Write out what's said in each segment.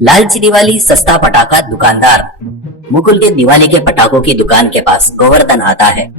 लालची दिवाली सस्ता पटाखा दुकानदार। मुकुल के दिवाली के पटाखों की दुकान के पास गोवर्धन आता है।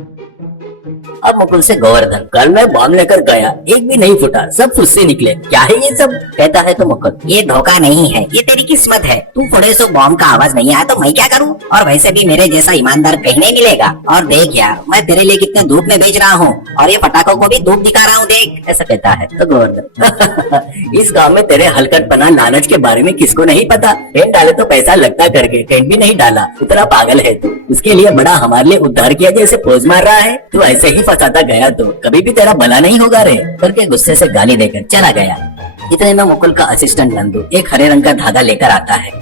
अब मुकुल से गोवर्धन, कल मैं बॉम्ब लेकर गया, एक भी नहीं फूटा, सब फुस्से निकले, क्या है ये सब? कहता है तो मुकुल, ये धोखा नहीं है, ये तेरी किस्मत है। तू फोड़े सो बॉम्ब का आवाज नहीं आया तो मैं क्या करूं? और वैसे भी मेरे जैसा ईमानदार कहीं नहीं मिलेगा। और देख यार, मैं तेरे लिए कितने धूप में बेच रहा हूँ और ये पटाखों को भी धूप दिखा रहा हूँ, देख। ऐसा कहता है तो गोवर्धन, इस गाँव में तेरे हलकटपना लालच के बारे में किसको नहीं पता। टेंट डाले तो पैसा लगता करके टेंट भी नहीं डाला, उतना पागल है तू। उसके लिए बड़ा हमारे लिए उद्धार किया जैसे पोज मार रहा है। तू ऐसे ही फंसाता गया तो कभी भी तेरा भला नहीं होगा रे, करके गुस्से से गाली देकर चला गया। इतने में मुकुल का असिस्टेंट नंदू एक हरे रंग का धागा लेकर आता है।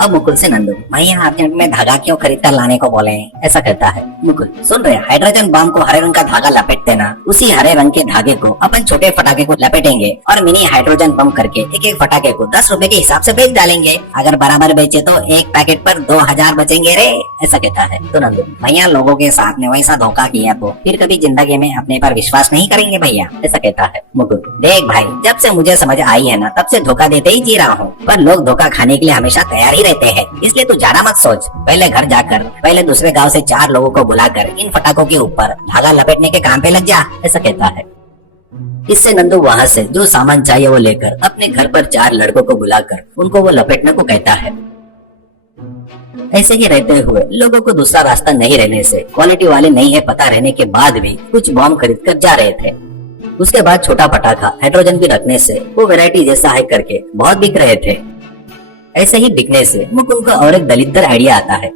अब मुकुल से नंदू, भैया आपने में धागा क्यों खरीद कर लाने को बोले? ऐसा कहता है मुकुल, सुन रहे, हाइड्रोजन बम को हरे रंग का धागा लपेट देना, उसी हरे रंग के धागे को अपन छोटे फटाके को लपेटेंगे और मिनी हाइड्रोजन बम करके एक एक फटाके को 10 रुपए के हिसाब से बेच डालेंगे। अगर बराबर बेचे तो एक पैकेट पर 2000 बचेंगे रे। ऐसा कहता है तो नंदू, भैया लोगों के साथ में वैसा धोखा किया तो फिर कभी जिंदगी में अपने पर विश्वास नहीं करेंगे भैया। ऐसा कहता है मुकुल, देख भाई, जब से मुझे समझ आई है ना, तब से धोखा देते ही जी रहा हूँ, पर लोग धोखा खाने के लिए हमेशा तैयार ही रहते हैं। इसलिए तू ज्यादा मत सोच, पहले घर जाकर पहले दूसरे गांव से 4 लोगों को बुलाकर इन फटाकों के ऊपर धागा लपेटने के काम पे लग जा। ऐसा कहता है। इससे नंदू वहाँ से जो सामान चाहिए वो लेकर अपने घर पर 4 लड़कों को बुलाकर उनको वो लपेटने को कहता है। ऐसे ही रहते हुए लोगों को दूसरा रास्ता नहीं रहने से, क्वालिटी वाले नहीं है पता रहने के बाद भी कुछ बॉम्ब खरीद कर जा रहे थे। उसके बाद छोटा पटाखा हाइड्रोजन भी रखने से वो वैरायटी जैसा है करके बहुत बिक रहे थे। ऐसे ही बिकने से मुकुल को और एक दलितर आइडिया आता है।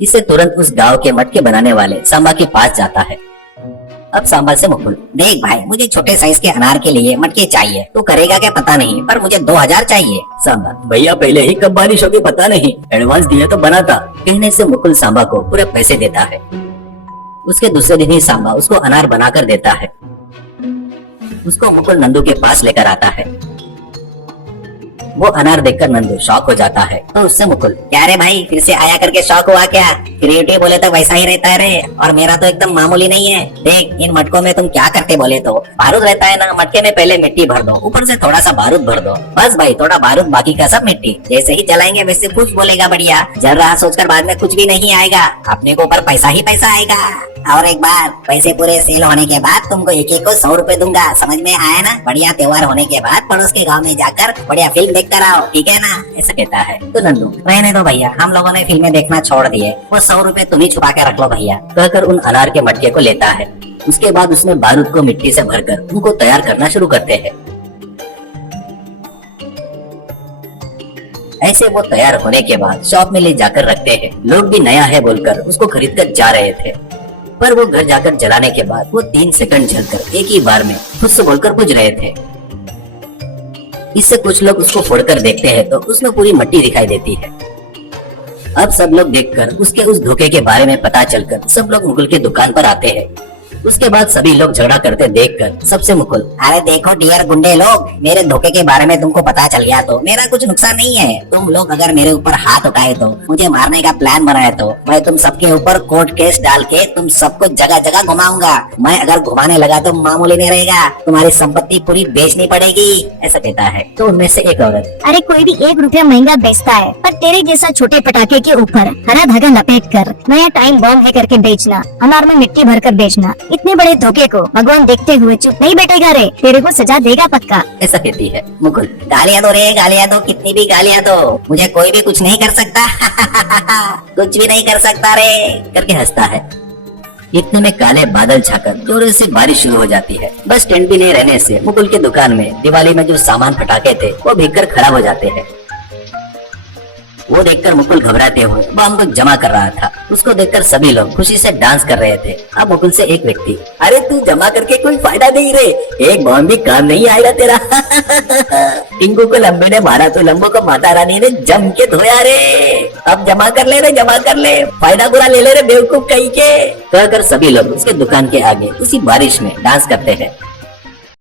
इससे तुरंत उस गांव के मटके बनाने वाले सांबा के पास जाता है। अब सांबा से मुकुल, देख भाई, मुझे छोटे साइज के अनार के लिए मटके चाहिए, तो करेगा क्या पता नहीं, पर मुझे 2000 चाहिए। सांबा, भैया पहले ही कब बारिश होगी पता नहीं, एडवांस दिया तो बनाता। कहने से मुकुल सांबा को पूरे पैसे देता है। उसके दूसरे दिन ही सांबा उसको अनार बनाकर देता है। उसको मुकुल नंदू के पास लेकर आता है। वो अनार देखकर नंदू शॉक हो जाता है। तो उससे मुकुल, क्या रे भाई, फिर से आया करके शॉक हुआ क्या? क्रिएटिव बोले तो वैसा ही रहता है रे, और मेरा तो एकदम मामूली नहीं है। देख, इन मटकों में तुम क्या करते बोले तो बारूद रहता है ना, मटके में पहले मिट्टी भर दो, ऊपर से थोड़ा सा बारूद भर दो, बस भाई, थोड़ा बारूद बाकी का सब मिट्टी। जैसे ही जलाएंगे वैसे कुछ बोलेगा बढ़िया, जल रहा सोचकर बाद में कुछ भी नहीं आएगा, अपने को ऊपर पैसा ही पैसा आएगा। और एक बार पैसे पूरे सेल होने के बाद तुमको एक एक को 100 रुपए दूंगा, समझ में आया ना? बढ़िया त्योहार होने के बाद पड़ोस के गांव में जाकर बढ़िया फिल्म देख कर आओ, ठीक है ना? ऐसा कहता है तो नंदू, रहने दो भैया, हम लोगों ने फिल्में देखना छोड़ दिए, वो 100 रुपए तुम ही छुपा के रख लो भैया, कहकर उन अनार के मटके को लेता है। उसके बाद उसमें बारूद को मिट्टी से भरकर उनको तैयार करना शुरू करते हैं। ऐसे वो तैयार होने के बाद शॉप में ले जाकर रखते हैं। लोग भी नया है बोलकर उसको खरीद कर जा रहे थे, पर वो घर जाकर जलाने के बाद वो 3 सेकंड जलकर एक ही बार में खुद से बोलकर बुझ रहे थे। इससे कुछ लोग उसको फोड़कर देखते हैं तो उसमें पूरी मिट्टी दिखाई देती है। अब सब लोग देखकर उसके उस धोखे के बारे में पता चलकर सब लोग मुकुल की दुकान पर आते हैं। उसके बाद सभी लोग झगड़ा करते देखकर सबसे मुकुल, अरे देखो डियर गुंडे लोग, मेरे धोखे के बारे में तुमको पता चल गया तो मेरा कुछ नुकसान नहीं है। तुम लोग अगर मेरे ऊपर हाथ उठाए तो, मुझे मारने का प्लान बनाए तो मैं तुम सबके ऊपर कोर्ट केस डाल के तुम सबको जगह जगह घुमाऊंगा। मैं अगर घुमाने लगा तो मामूली नहीं रहेगा, तुम्हारी संपत्ति पूरी बेचनी पड़ेगी। ऐसा कहता है तो उनमें से एक औरत, अरे कोई भी 1 रुपया महंगा बेचता है, पर तेरे जैसा छोटे पटाखे के ऊपर हरा धागा लपेट कर नया टाइम बॉम्ब है करके बेचना, अनार में मिट्टी भर कर बेचना, इतने बड़े धोखे को भगवान देखते हुए चुप नहीं बैठेगा रे, तेरे को सजा देगा पक्का। ऐसा कहती है मुकुल, गालियां दो रे, गालियां दो, कितनी भी गालियां दो, मुझे कोई भी कुछ नहीं कर सकता। कुछ भी नहीं कर सकता रे, करके हंसता है। इतने में काले बादल छाकर जोरों से बारिश शुरू हो जाती है। बस टेंट भी नहीं रहने से मुकुल की दुकान में दिवाली में जो सामान फटाके थे वो भीगकर खराब हो जाते हैं। वो देखकर मुकुल घबराते हुए बम को जमा कर रहा था। उसको देखकर सभी लोग खुशी से डांस कर रहे थे। अब मुकुल से एक व्यक्ति, अरे तू जमा करके कोई फायदा नहीं रे, एक बम भी काम नहीं आएगा तेरा। टिंकू को लंबे ने मारा तो लंबो को माता रानी ने जम के धोया रे, अब जमा कर ले रे, जमा कर ले, फायदा बुरा ले ले रे बेवकूफ कहीं के, कहकर सभी लोग उसके दुकान के आगे उसी बारिश में डांस करते हैं।